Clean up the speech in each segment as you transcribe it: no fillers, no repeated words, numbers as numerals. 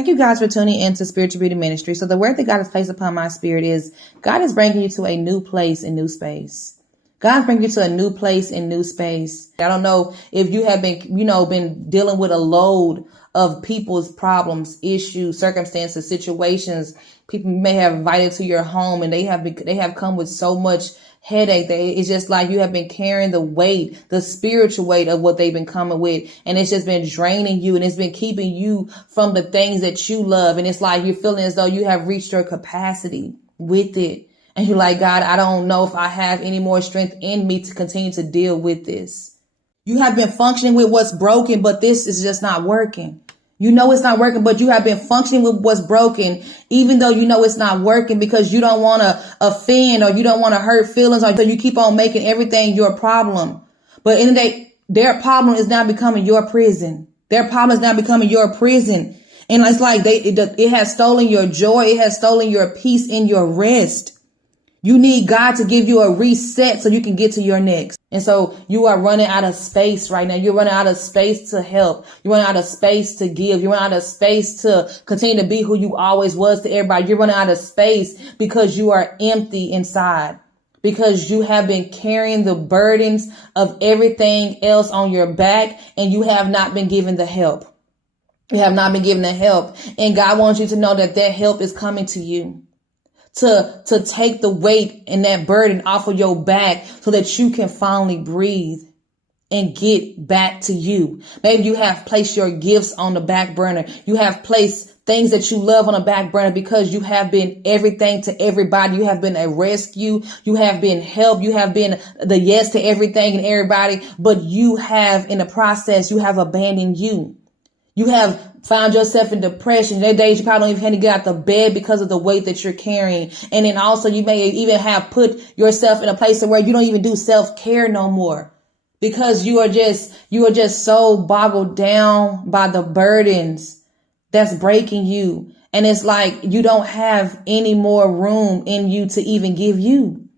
Thank you guys for tuning in to Spiritual Beauty Ministry. So the word that God has placed upon my spirit is God is bringing you to a new place and new space. God's bringing you to a new place and new space. I don't know if you have been dealing with a load of people's problems, issues, circumstances, situations. People may have invited to your home and they have come with so much headache that it's just like you have been carrying the weight, the spiritual weight of what they've been coming with. And it's just been draining you and it's been keeping you from the things that you love. And it's like you're feeling as though you have reached your capacity with it. And you're like, God, I don't know if I have any more strength in me to continue to deal with this. You have been functioning with what's broken, but this is just not working. You know it's not working, but you have been functioning with what's broken, even though you know it's not working because you don't want to offend or you don't want to hurt feelings, or so you keep on making everything your problem. But in the day, their problem is now becoming your prison. Their problem is now becoming your prison. And it's like it has stolen your joy. It has stolen your peace and your rest. You need God to give you a reset so you can get to your next. And so you are running out of space right now. You're running out of space to help. You're running out of space to give. You're running out of space to continue to be who you always was to everybody. You're running out of space because you are empty inside, because you have been carrying the burdens of everything else on your back and you have not been given the help. You have not been given the help. And God wants you to know that that help is coming to you. To take the weight and that burden off of your back so that you can finally breathe and get back to you. Maybe you have placed your gifts on the back burner. You have placed things that you love on the back burner because you have been everything to everybody. You have been a rescue. You have been help. You have been the yes to everything and everybody. But you have, in the process, you have abandoned you. You have found yourself in depression. There are days you probably don't even have to get out the bed because of the weight that you're carrying. And then also you may even have put yourself in a place where you don't even do self-care no more because you are just so boggled down by the burdens that's breaking you. And it's like you don't have any more room in you to even give you.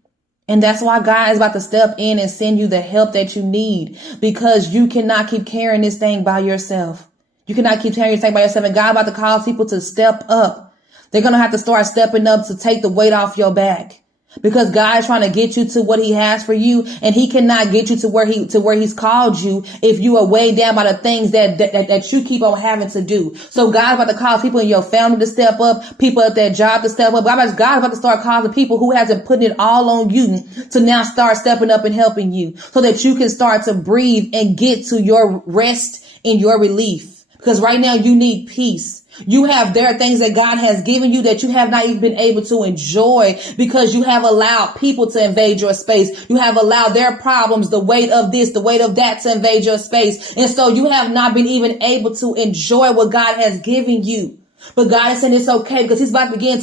And that's why God is about to step in and send you the help that you need, because you cannot keep carrying this thing by yourself. You cannot keep carrying this thing by yourself. And God about to cause people to step up. They're going to have to start stepping up to take the weight off your back, because God is trying to get you to what he has for you. And he cannot get you to where he's called you if you are weighed down by the things that you keep on having to do. So God's about to cause people in your family to step up, people at their job to step up. God's about to start causing people who hasn't put it all on you to now start stepping up and helping you so that you can start to breathe and get to your rest and your relief. Because right now you need peace. There are things that God has given you that you have not even been able to enjoy because you have allowed people to invade your space. You have allowed their problems, the weight of this, the weight of that to invade your space. And so you have not been even able to enjoy what God has given you. But God is saying it's okay because he's about to begin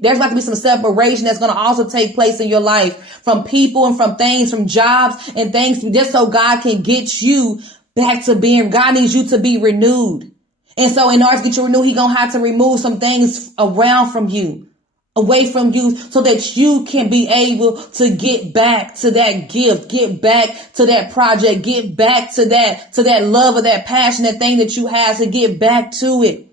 there's about to be some separation that's going to also take place in your life from people and from things, from jobs and things, just so God can get you back to being. God needs you to be renewed. And so in order to get you renewed, he's going to have to remove some things away from you, so that you can be able to get back to that gift, get back to that project, get back to that love or that passion, that thing that you have, to get back to it.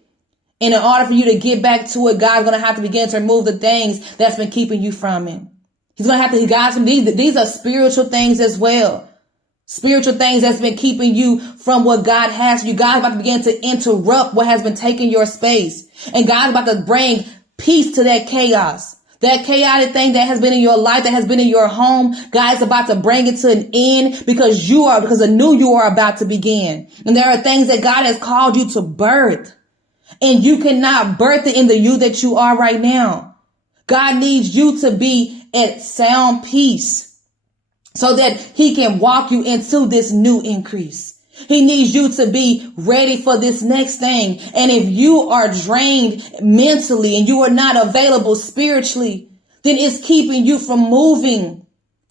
And in order for you to get back to it, God's going to have to begin to remove the things that's been keeping you from it. He's going to have to, these are spiritual things as well. Spiritual things that's been keeping you from what God has for you. God's about to begin to interrupt what has been taking your space. And God's about to bring peace to that chaos. That chaotic thing that has been in your life, that has been in your home, God's about to bring it to an end because a new you are about to begin. And there are things that God has called you to birth. And you cannot birth it in the you that you are right now. God needs you to be at sound peace, so that he can walk you into this new increase. He needs you to be ready for this next thing. And if you are drained mentally and you are not available spiritually, then it's keeping you from moving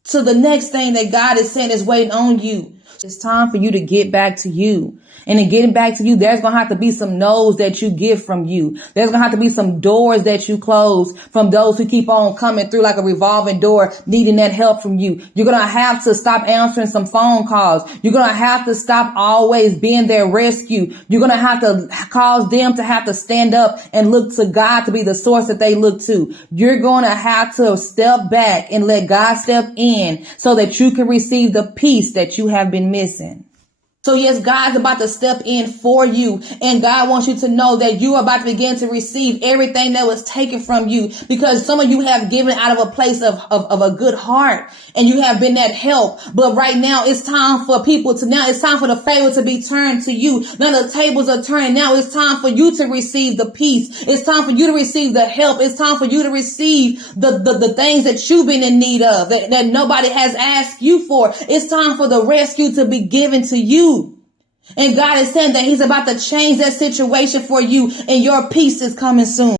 to the next thing that God is saying is waiting on you. It's time for you to get back to you. And in getting back to you, there's going to have to be some no's that you give from you. There's going to have to be some doors that you close from those who keep on coming through like a revolving door, needing that help from you. You're going to have to stop answering some phone calls. You're going to have to stop always being their rescue. You're going to have to cause them to have to stand up and look to God to be the source that they look to. You're going to have to step back and let God step in so that you can receive the peace that you have been missing. So yes, God's about to step in for you, and God wants you to know that you are about to begin to receive everything that was taken from you, because some of you have given out of a place of a good heart, and you have been that help. But right now it's time for it's time for the favor to be turned to you. Now the tables are turning. Now it's time for you to receive the peace. It's time for you to receive the help. It's time for you to receive the things that you've been in need of, that nobody has asked you for. It's time for the rescue to be given to you. And God is saying that he's about to change that situation for you, and your peace is coming soon.